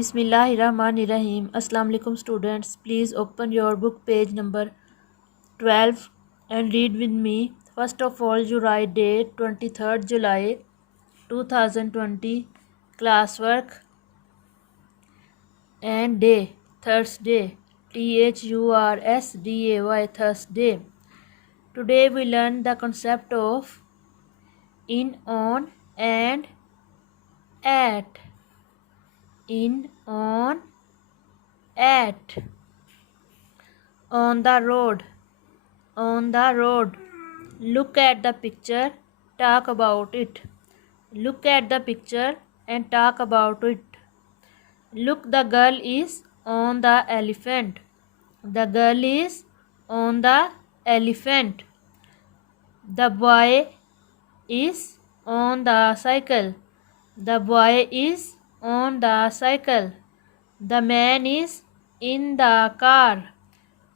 Bismillahirrahmanirrahim. Assalamu alaikum students. Please open your book page number 12 and read with me. First of all, you write date 23rd July 2020, classwork, and day Thursday, Thursday, Thursday. Today we learn the concept of in, on, and at. In, on, at. On the road. On the road. Look at the picture, talk about it. Look at the picture and talk about it. Look, the girl is on the elephant. The girl is on the elephant. The boy is on the cycle. The boy is on the cycle. The man is in the car.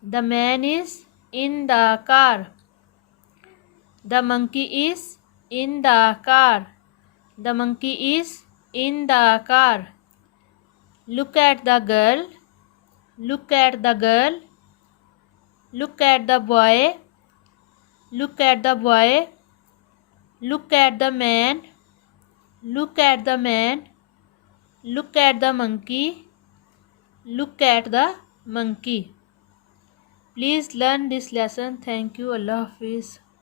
The man is in the car. The monkey is in the car. The monkey is in the car. Look at the girl. Look at the girl. Look at the boy. Look at the boy. Look at the man. Look at the man. Look at the monkey. Look at the monkey. Please learn this lesson. Thank you. Allah Hafiz.